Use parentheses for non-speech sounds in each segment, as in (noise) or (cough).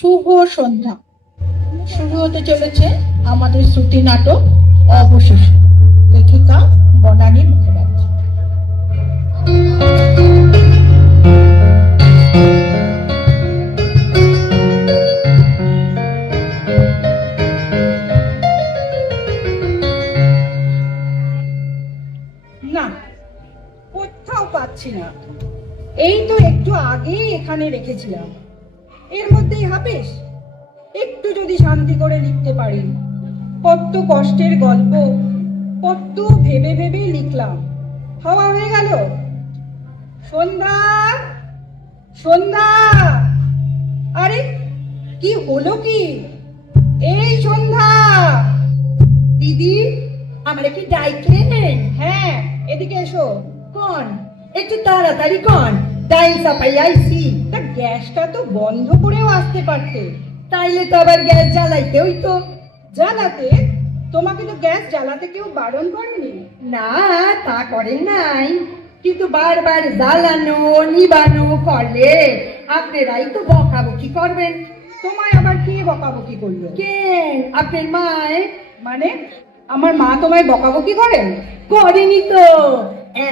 শুভ সন্ধ্যা। শুরু হতে চলেছে আমাদের শ্রুতি নাটক, অবশেষ। লেখিকা বনানী মুখোপাধ্যায়। না, কোথাও পাচ্ছি না। এই তো একটু আগে এখানে রেখেছিলাম। এর মধ্যেই হাফেস একটু যদি শান্তি করে লিখতে পারি। কত কষ্টের গল্প, কত ভেবে ভেবে লিখলাম। হাওয়া হয়ে গেল। সন্ধ্যা সন্ধ্যা। আরে, কি হলো কি? এই সন্ধ্যা। দিদি, আমরা কি ডাইকেন হ্যাঁ এদিকে এসো। কোন, একটু তাড়াতাড়ি কোন। ডাইল চাপাই আইছি। তা গ্যাসটা তো বন্ধ করেও আসতে পারতে। তাইলে তো আবার গ্যাস জ্বালাইতে হইতো জ্বালাতে? তোমাকে তো গ্যাস জ্বালাতে কেউ বারণ করেনি? না তা করেন নাই। কিন্তু বারবার জ্বালানো নিবানো করলে আপনারাই তো বকাবকি করবেন। তোমায় আবার কে বকাবকি করল? কেন আপনার মায়? মানে আমার মা তোমায় বকাবকি করেন? করেনি তো।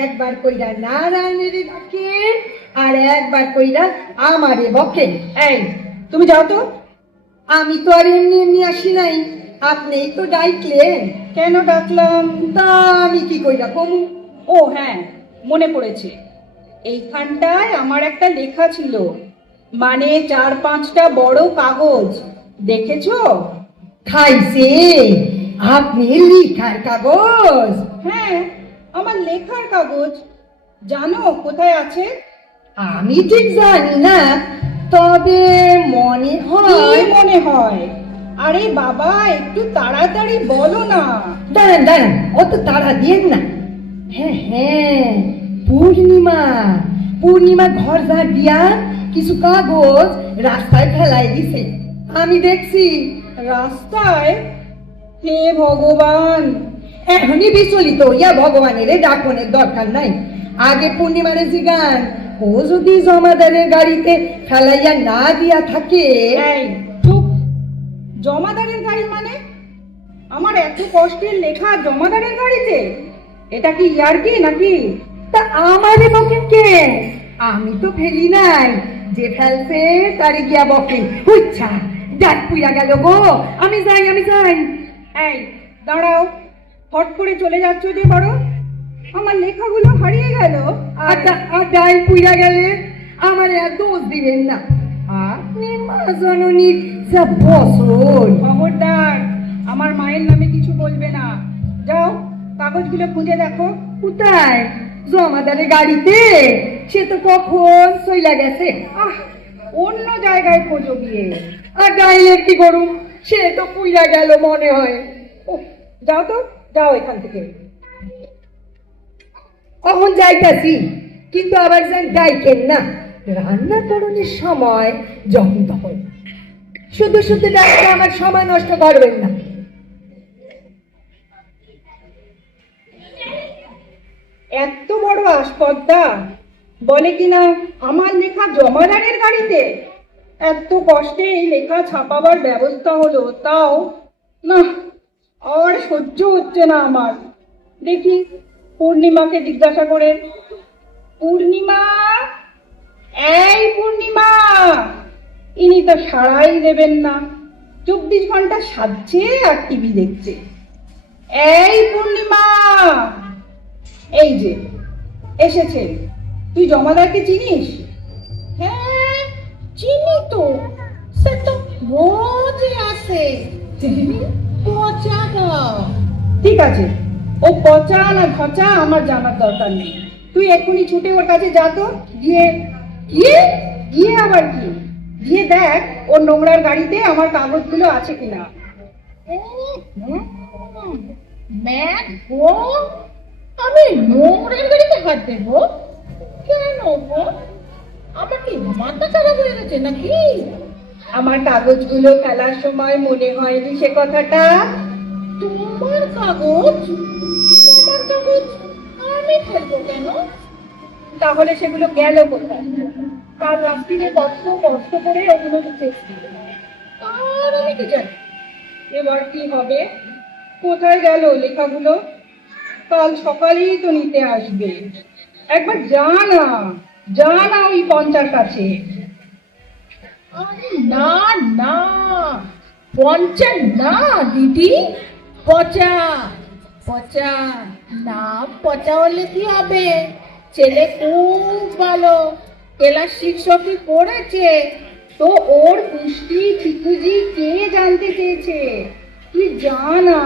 একবার কইরা নারায়ণের ডাকেন আর একবার কইরা আমারে বকে। এই তুমি যাও তো। আমি তো আর এমনি এমনি আসি নাই। আপনিই তো ডাইকলেন কেন ডাকলাম? তা আমি কি কইরা কমু? ও হ্যাঁ মনে পড়েছে। এইখানটায় আমার একটা লেখা ছিল। মানে চার পাঁচটা বড় কাগজ। দেখেছ? খাইছে আপনি লিখার কাগজ। হ্যাঁ আমার লেখার কাগজ। জানো কোথায় আছে? আমি ঠিক জানি না তবে মনে হয় মনে হয়? আরে বাবা একটু তাড়াতাড়ি বলো না। দাঁড়ান দাঁড়ান অত তাড়া দিয়েন না। হ্যাঁ হ্যাঁ পূর্ণিমা পূর্ণিমা ঘর ঝাড় দিয়া কিছু কাগজ রাস্তায় ফেলাই দিছে। আমি দেখছি রাস্তায়? হে ভগবান! এখনই বিচলিত ইয়া ভগবানের ডাকনের দরকার নাই। আগে পূর্ণিমারে জিগান ও যদি জমাদারের গাড়িতে ফেলাইয়া না দিয়া থাকে। জমাদারের গাড়ি মানে? আমার এত কষ্টের লেখা জমাদারের গাড়িতে? এটা কি ইয়ার্কি নাকি? তা আমারে বকেন কে? আমি তো ফেলি নাই। যে ফেলছে তারে গিয়া বকে হুচ্ছা ডাক পুইরা গেল গো। আমি যাই আমি যাই। এই দাঁড়াও। ফট করে চলে যাচ্ছ যে বড়? আমার লেখাগুলো হারিয়ে গেল। আর আচ্ছা আর ডাই পুইরা গেলে আমার আর দোষ দিবেন না। যা বছর। খবরদার আমার মায়ের নামে কিছু বলবে না। যাও কাগজগুলো খুঁজে দেখো। কোথায়? জমাদারের গাড়িতে? সে তো কখন সইলা গেছে। আহ অন্য জায়গায় খোঁজো গিয়ে। আর ডাইলের কি করুম? সে তো পুইরা গেল মনে হয়। উফ, যাও তো যাও এখান থেকে। কখন যাইতাছি? কিন্তু আবার যেন ডাইকেন না। রান্না করণের সময় যখন তখন। শুধু শুধু ডাকতে আমার সময় নষ্ট করবেন না। এত বড় আসপদ্দা। বলে কিনা, আমার লেখা জমাদারের গাড়িতে এত কষ্টে এই লেখা ছাপাবার ব্যবস্থা হলো তাও। না, আর সহ্য হচ্ছে না আমার। দেখি পূর্ণিমাকে জিজ্ঞাসা করেন পূর্ণিমা? এই পূর্ণিমা! ইনি তো সাড়াই দেবেন না। চব্বিশ ঘণ্টা সাজছে আর টিভি দেখছে। এই পূর্ণিমা! এই যে এসেছে। তুই জমাদারকে চিনিস? হ্যাঁ চিনি তো। সে তো রোজ আসে। (laughs) ঠিক আছে। ও পচা না ঘচা আমার জানার দরকার নেই। তুই এক্ষুনি ছুটে ওর কাছে যা তো, গিয়ে গিয়ে গিয়ে আবার কি? গিয়ে দেখ, ওর নোংরার গাড়িতে আমার কাগজগুলো আছে কিনা। ম্যাক আমি নোংরের গাড়িতে হাত দেবো? কেন আমার কি মাথা খারাপ হয়ে গেছে নাকি? আমার কাগজগুলো ফেলার সময় মনে হয়নি সে কথাটা। তোমার কাগজ? তোমার কাগজ আমি ফেলব কেন? তাহলে সেগুলো গেল কোথায়? কাল কত কষ্ট করে ওগুলো লিখেছি আমি কি জানি? এবার কি হবে? কোথায় গেল লেখাগুলো? কাল সকালেই তো নিতে আসবে। একবার যা না যা না ওই পঞ্চার কাছে। আরে না না পঞ্চা না, দিদি। পচা পচা, না পচা হলে কি হবে? ছেলে খুব ভালো। ক্লাস অব্দি পড়েছে। তো ওর পুষ্টি ঠিকুজি কে জানতে চেয়েছে? কি জানা?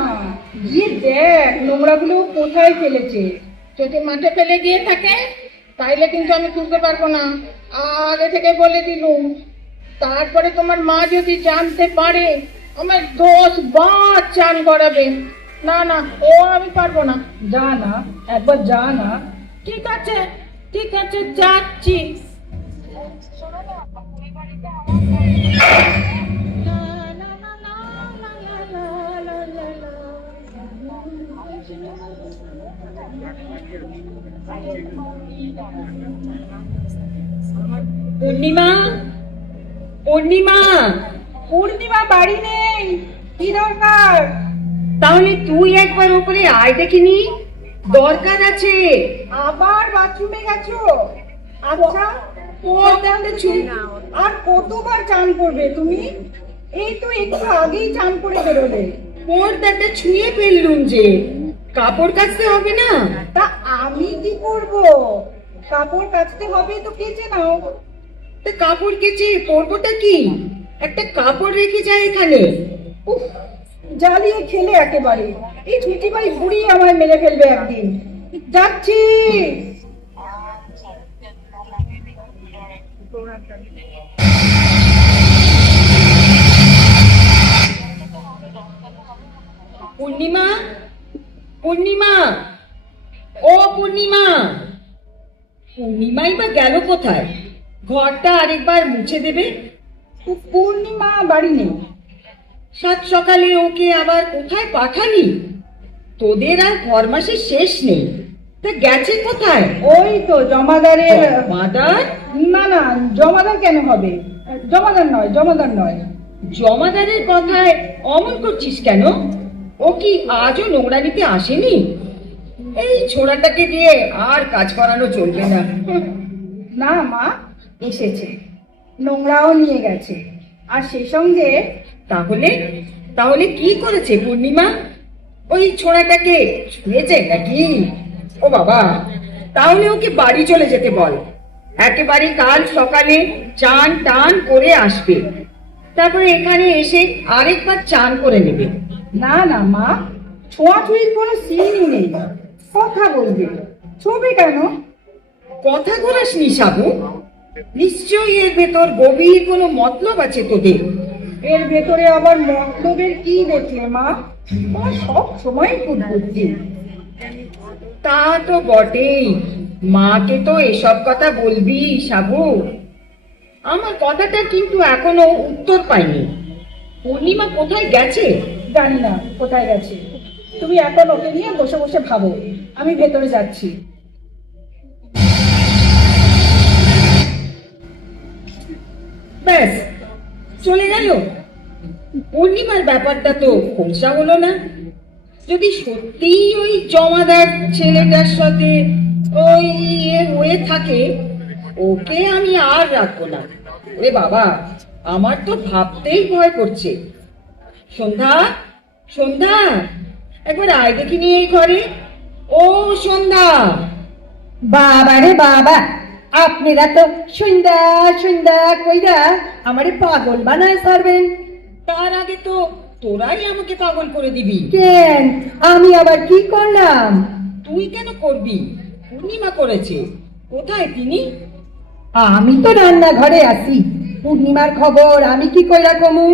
গিয়ে দেখ নোংরাগুলো কোথায় ফেলেছে। যদি মাঠে ফেলে গিয়ে থাকে, তাইলে কিন্তু আমি খুঁজতে পারব না। আগে থেকে বলে দিলুম। তারপরে তোমার মা যদি জানতে পারে আমার দোষ বার চান করাবে। না না ও আমি পারব না। যা না একবার যা না। ঠিক আছে ঠিক আছে যাচ্ছি। পূর্ণিমা পূর্ণিমা। পূর্ণিমা বাড়ি নেই কি দরকার? তাহলে তুই একবার ওপরে আয় দেখিনি দরকার আছে। আবার বাথরুমে গেছো? আচ্ছা পর্দাতে চুল আর কতবার চান করবে তুমি? এই তো একটু আগেই চান করে বেরোলে। পর্দাটা ছুঁয়ে ফেললুম যে। কাপড় কাচতে হবে না। তা আমি কি করব? কাপড় কাচতে হবে তো কেচে নাও। তা কাপড় কেচে পরবোটা কি? একটা কাপড় রেখে যায় এখানে। উফ, জ্বালিয়ে খেলে একেবারে। এই ছুটি বাড়ি বুড়ি আমায় মেরে ফেলবে একদিন। যাচ্ছি। পূর্ণিমা পূর্ণিমা, ও পূর্ণিমা। পূর্ণিমাই বা গেল কোথায়? ঘরটা আরেকবার মুছে দেবে? পূর্ণিমা বাড়ি নেই। সাত সকালে ওকে আবার কোথায় পাঠালি? তোদের আর ফরমাসের শেষ নেই। তা গেছে কোথায়? ওই তো জমাদারের মাদার না না জমাদার কেন হবে? জমাদার নয় জমাদার নয়। জমাদারের কথায় অমন করছিস কেন? ও কি আজও নোংরা নিতে আসেনি? এই ছোড়াটাকে দিয়ে আর কাজ করানো চলবে না। না মা এসেছে। নোংরাও নিয়ে গেছে। আর সে সঙ্গে, তাহলে তাহলে কি করেছে পূর্ণিমা? ওই ছোড়াটাকে ছুঁয়েছে নাকি? ও বাবা, তাহলে ওকে বাড়ি চলে যেতে বল। একেবারে কাল সকালে চান টান করে আসবে। তারপরে এখানে এসে আরেকবার চান করে নেবে। না না, মা, ছোঁয়াছুঁয়ির কোনো সিনই নেই। কথা বলবে। ছবি কেন? কথা ঘোরাসনি সাবু নিশ্চয়ই এর ভেতর গভীর কোনো মতলব আছে তোদের। এর ভেতরে আবার মতলবের কি দেখলে মা? তোমার সব সময় বুদ্ধি তা তো বটেই। মাকে তো এসব কথা বলবি, সাবু। আমার কথাটা কিন্তু এখনও উত্তর পাইনি। পূর্ণিমা কোথায় গেছে? জানি না কোথায় গেছে। তুমি এখন ওকে নিয়ে বসে বসে ভাবো। আমি ভেতরে যাচ্ছি। ব্যাস, চলে গেল। পূর্ণিমার ব্যাপারটা তো খোঁজা হলো না। যদি সত্যিই ওই জমাদার ছেলেটার সাথে ওই ইয়ে হয়ে থাকে, ওকে আমি আর রাখব না। ওরে বাবা, আমার তো ভাবতেই ভয় করছে। সন্ধ্যা সন্ধ্যা, একবার আয় দেখিনি এই ঘরে। ও সন্ধ্যা। বাবা রে বাবা আপনারা তো সন্ধ্যা সন্ধ্যা কইরা আমারে পাগল বানায় সারবেন তার আগে তো তোরাই আমাকে পাগল করে দিবি। কেন? আমি আবার কি করলাম? তুই কেন করবি? পূর্ণিমা করেছে। কোথায় তিনি? আমি তো রান্নাঘরে আছি। পূর্ণিমার খবর আমি কি কইরা কমু?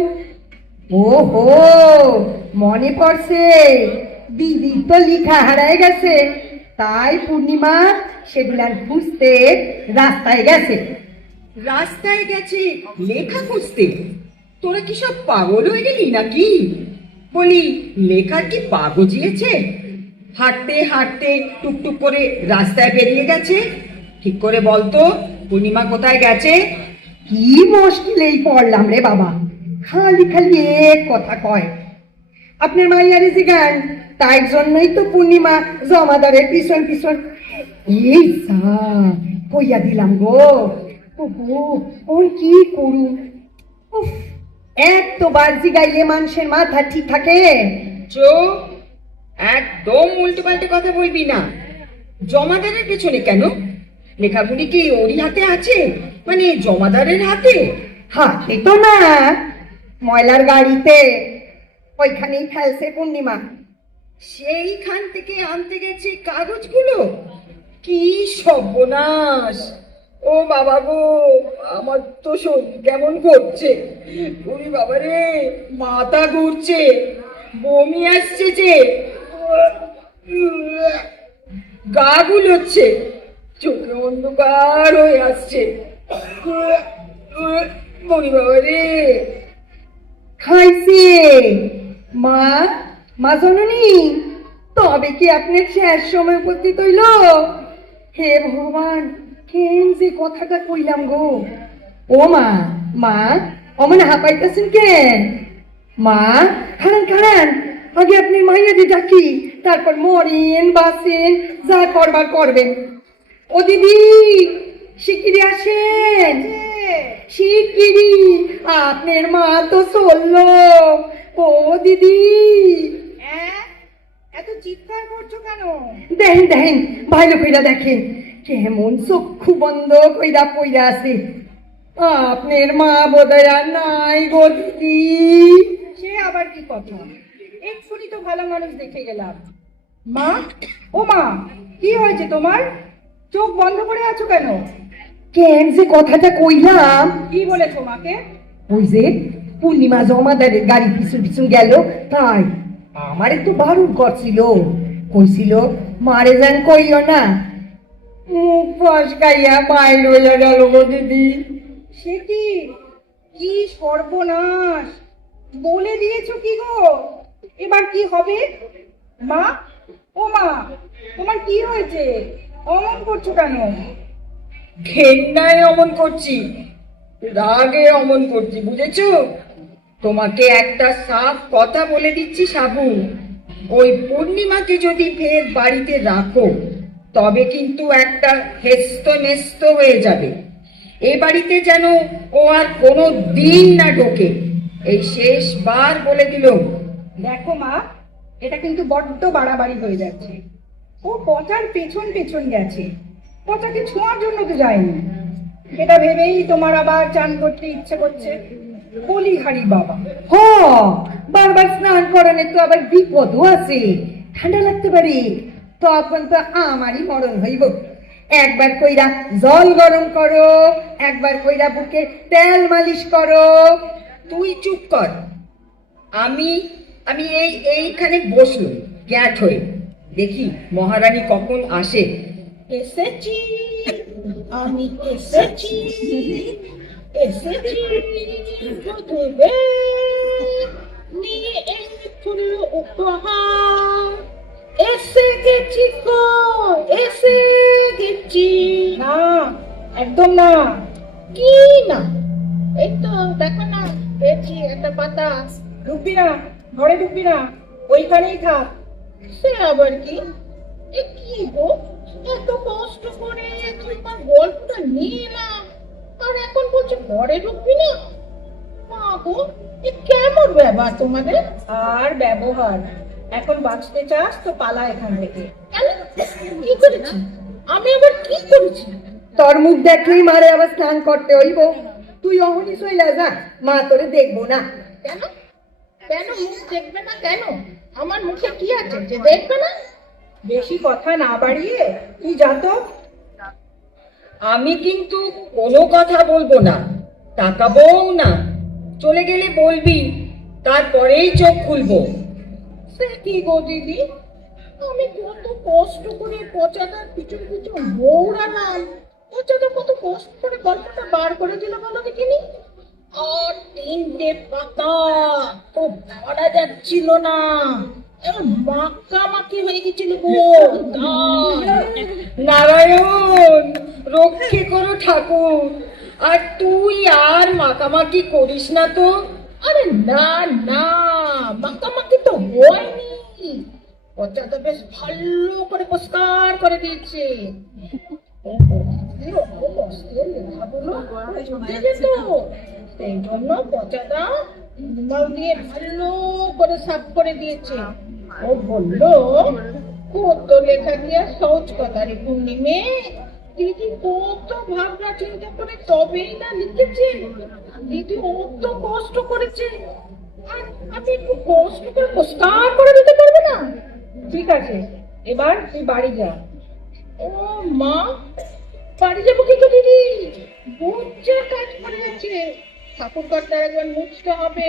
ও হো মনে পড়ছে। দিদি তো লিখা হারায় গেছে। তাই পূর্ণিমা সেগুলার খুঁজতে রাস্তায় গেছে। রাস্তায় গেছে? লেখা খুঁজতে? তোরা কি সব পাগল হয়ে গেলি নাকি? বলি লেখার কি পা গজিয়েছে হাঁটতে হাঁটতে টুকটুক করে রাস্তায় বেরিয়ে গেছে। ঠিক করে বলতো পূর্ণিমা কোথায় গেছে? কি মুশকিলেই পড়লাম রে বাবা। খালি খালি এক কথা কয়। আপনার মাইয়ারে জিগান তাই জন্যই তো পূর্ণিমা জমাদারের পিছন পিছন এই সা কইয়া দিলাম গো। ওহো কি করু? উফ, এক তো বার জিগাইলে মানুষের মাথা ঠিক থাকে। চুপ একদম উল্টো পাল্টে কথা বলবি না। জমাদারের পেছনে কেন? লেখাগুলি কি ওরই হাতে আছে? মানে জমাদারের হাতে? হাতে তো না ময়লার গাড়িতে। ওইখানেই ফেলছে পূর্ণিমা। সেইখান থেকে আনতে গেছি কাগজগুলো? কি সর্বনাশ! ও বাবা গো, আমার তো শরীর কেমন করছে? ওরে বাবা রে মাথা ঘুরছে, বমি আসছে যে। গা গুলোচ্ছে চোখে অন্ধকার হয়ে আসছে। বলি বাবা রে খাইছে। মা মা জননী, তবে কি আপনার শেষ সময় উপস্থিত হইল? হে ভগবান, কেন যে কথাটা কইলাম গো? ও মা মা, অমন হাঁপাইতেছেন কেন মা খারান খারান আগে আপনি মাইয়াদি ডাকি, তারপর মরেন বাসেন যা করবার করবেন। ও দিদি শিগগিরি আসেন। শিগগিরি আপনার মা তো চলল। ও দিদি এত চিৎকার করছ কেন? দেখেন দেখেন ভালো কইরা দেখেন কেমন চক্ষু বন্ধ কইরা পইরা আছে। আপনার মা বোধহয় আর নাই গো দিদি। সে আবার কি কথা? এক্ষুনি তো ভালো মানুষ দেখে গেলাম। মা? ও মা কি হয়েছে তোমার? চোখ বন্ধ করে আছো কেন? কেন যে কথাটা কইলাম? কি বলেছ মাকে? ওই যে পূর্ণিমা জমাদারের গাড়ি পিছন পিছন গেল তাই আমারে তো বারণ করছিল। কইছিল, মারে যান কইও না, মুখ ফসকাইয়া বাইর হইয়া গেল গো দিদি। সে কি? কি সর্বনাশ! বলে দিয়েছ কি গো? এবার কি হবে? মা, ও মা, তোমার কি হয়েছে? অমন করছ কেন? ঘেন্নায় অমন করছি, রাগে অমন করছি, বুঝেছ? তোমাকে একটা সাফ কথা বলে দিচ্ছি, সাবু। ওই পূর্ণিমাকে যদি ফের বাড়িতে রাখো, তবে কিন্তু একটা হেস্ত নেস্ত হয়ে যাবে। এ বাড়িতে যেন ও আর কোনো দিন না ঢোকে। এই শেষবার বলে দিল, দেখো মা, এটা কিন্তু বড্ড বাড়াবাড়ি হয়ে যাচ্ছে। ও পচার পেছন পেছন গেছে। পচাকে ছোঁয়ার জন্য তো যায়নি। এটা ভেবেই তোমার আবার চান করতে ইচ্ছে করছে। বলি হারি বাবা। হ বারবার স্নান করানে তো আবার বিপদও আছে। ঠান্ডা লাগতে পারে তখন তো আমারই মরণ হইব। একবার কইরা জল গরম করো একবার কইরা বুকে তেল মালিশ করো। তুই চুপ কর। আমি আমি এই এইখানে বসলুম গ্যাট হয়ে দেখি মহারানী কখন আসে। এসেছি আমি এসেছি। এসে ফুল উপহার এসে গেছি গো এসে গেছি না একদম না কি না এই তো দেখো না পেয়েছি একটা পাতা ঢুকবি না ঘরে ঢুকবি না ওইখানেই থাক সে আবার কি এ কি গো? এত কষ্ট করে তোমার গল্পটা নিয়ে এলাম আর এখন বলছো ঘরে ঢুকবি না মা গো এ কেমন ব্যবহার তোমাদের? আর ব্যবহার। এখন বাঁচতে চাস তো পালা এখান থেকে। কি করেছি? আমি আবার কি করেছি? তোর মুখ দেখলেই মারে আবার স্নান করতে হইব। তুই অহনি সইলা যা মা তোরে দেখব না। কেন? কেন মুখ দেখবে না কেন? আমার মুখে কি আছে? যে দেখবে না? বেশি কথা না বাড়িয়ে তুই জাতো আমি কিন্তু কোনো কথা বলব না, তাকাবও না। চলে গেলে বলবি, তারপরেই চোখ খুলবো। সে কি গো দিদি? আমি কত কষ্ট করে পচাটার পিছন পিছন দৌড়ালাম। পচাটা কত কষ্ট করে গল্পটা বার করে দিল বলো দেখিনি? আর তিনটে পাতা তো ধরা যাচ্ছিল না। মাক্কা হয়ে গেছিল গো নারায়ণ, রক্ষে করো ঠাকুর। আর তুই আর মাকামাকি করিস না তো। আরে না না মাখামাখি তো হয়নি। পচাটা বেশ ভালো করে পরিষ্কার করে দিয়েছে। সেই জন্য পচাটা দিয়ে ভালো করে সাফ করে দিয়েছে। ও কত লেখা দিয়ে সহজ কথা রে পূর্ণিমে। দিদি কত ভাবনা চিন্তা করে তবেই না লিখেছে। দিদি অত কষ্ট করেছে। একটু কষ্ট করে করে দিতে পারবে না? ঠিক আছে, এবার তুই বাড়ি যা। ও মা, বাড়ি যাব কিন্তু দিদি? বুঝছে কাজ করে যাচ্ছে। ঠাকুর কাটার একবার মুছতে হবে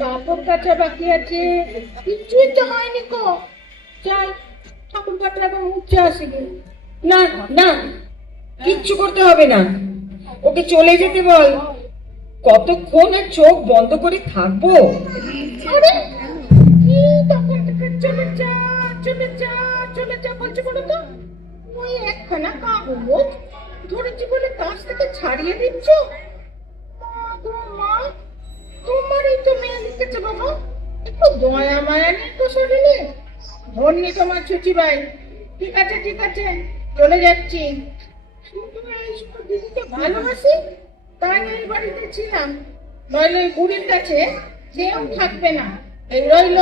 কাপড় কাচা বাকি আছে। কিছুই তো হয়নি কো। যাই ঠাকুর কাটার একবার মুছতে আসি। না না, কিচ্ছু করতে হবে না। ওকে চলে যেতে বল। কতক্ষণ আর চোখ বন্ধ করে থাকব? চলে যা চলে যা চলে যা বলো তো। ওই একখানা কাগজ ধরেছি বলে কাছ থেকে ছাড়িয়ে দিচ্ছ? মা তোমারই তো মেয়ে লিখেছে বাবা। একটু দয়া মায়া নেই তো শরীরে ধন্যি তোমার ভাই ঠিক আছে ঠিক আছে চলে যাচ্ছি। দিদিকে ভালোবাসি? তাই বাড়িতে ছিলাম। নইলে ওই বুড়ির কাছে কেউ থাকবে না। এই রইল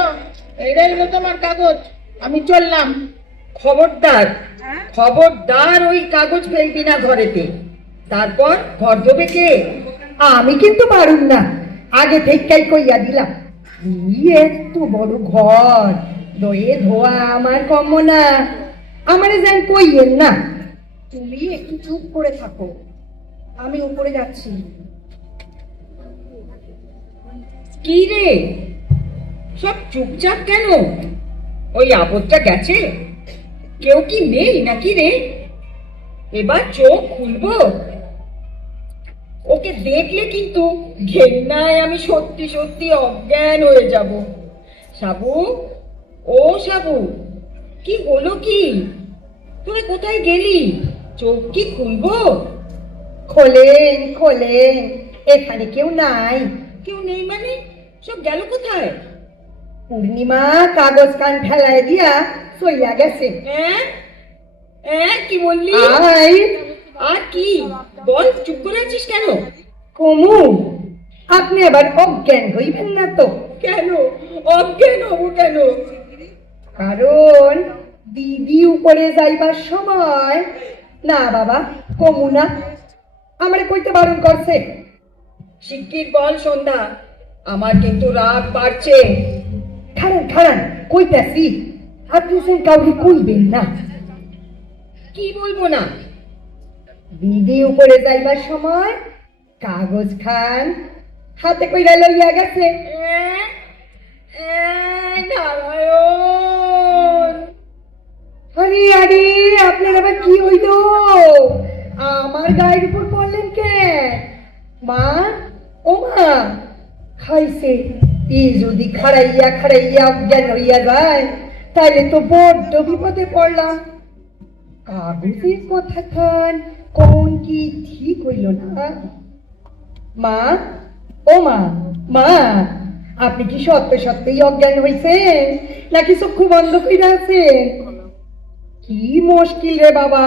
এই রইল তোমার কাগজ। আমি চললাম। খবরদার খবরদার ওই কাগজ ফেলবি না ঘরেতে? তারপর ঘর ধোবে কে? আমি কিন্তু পারুম না। আগে থেকেই কইয়া দিলাম। ই বড় ঘর, দয়ে ধোয়া আমার কম না আমারে যেন কইয়েন না। তুমি একটু চুপ করে থাকো। আমি উপরে যাচ্ছি। কি রে? সব চুপচাপ কেন? ওই আপদটা গেছে? কেউ কি নেই নাকি রে? এবার চোখ খুলবো? ওকে দেখলে কিন্তু ঘেন্নায় আমি সত্যি সত্যি অজ্ঞান হয়ে যাব। সাবু? ও সাবু কি হলো কি? তুই কোথায় গেলি? চোখ কি খুলবো? খোলেন খোলেন এখানে কেউ নাই। কেউ নেই মানে? সব গেল কোথায়? পূর্ণিমা কাগজ কান ফেলায় দিয়া সইয়া গেছে। হ্যাঁ? হ্যাঁ কি বললি? আর কি? বল চুপ করে আছিস কেন? কমু আপনি আবার অজ্ঞান হইবেন না তো। কেন? অজ্ঞান হব কেন? কারণ দিদি উপরে যাইবার সময় না বাবা কমু না। আমারে কইতে বারণ করছে। শিগগির বল সন্ধ্যা। আমার কিন্তু রাগ বাড়ছে। খারান খারান কইতাছি। আপনি সেন কাউকে কইবেন না। কি বলব না? দিদি উপরে যাইবার সময় কাগজ খান, হাতে কইরা লইয়া গেছে। আরে আরে আপনার আবার কি হইল? আমার গায়ের উপর পড়লেন কে? মা? ও মা, খাইছে। ই যদি খাড়াইয়া খাড়াইয়া অজ্ঞান হইয়া যায়, তাইলে তো বড্ড বিপদে পড়লাম। কাগজের কথা খান কোন কি ঠিক হইল না? মা, ও মা মা, আপনি কি সত্য সত্যই অজ্ঞান হইছেন? নাকি চক্ষু বন্ধ করে আছেন? কি মুশকিল রে বাবা।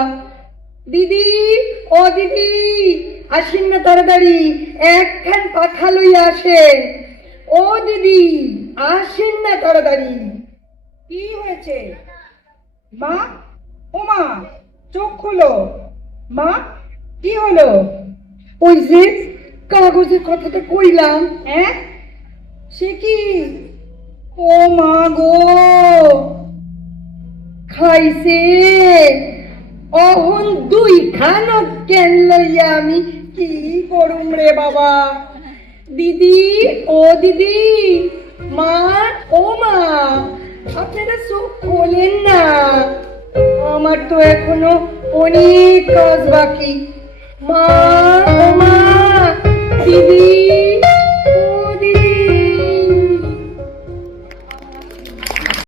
দিদি, ও দিদি, আসেন না তাড়াতাড়ি, একখান পাখা লইয়া আসেন। ও দিদি, আসেন না তাড়াতাড়ি। কি হয়েছে? মা ও মা চোখ খুলো। মা, কি হলো? ওই যে কাগজের কথাটা কইলাম হ্যাঁ? সে কি? ও মা গো! খাইছে। অহন দুই খান কেন লইয়া আমি কি করুম রে বাবা? দিদি, ও দিদি, মা, ও মা, আপনারা চোখ খোলেন না। আমার তো এখনও অনেক কাজ বাকি। মা মা দিদি।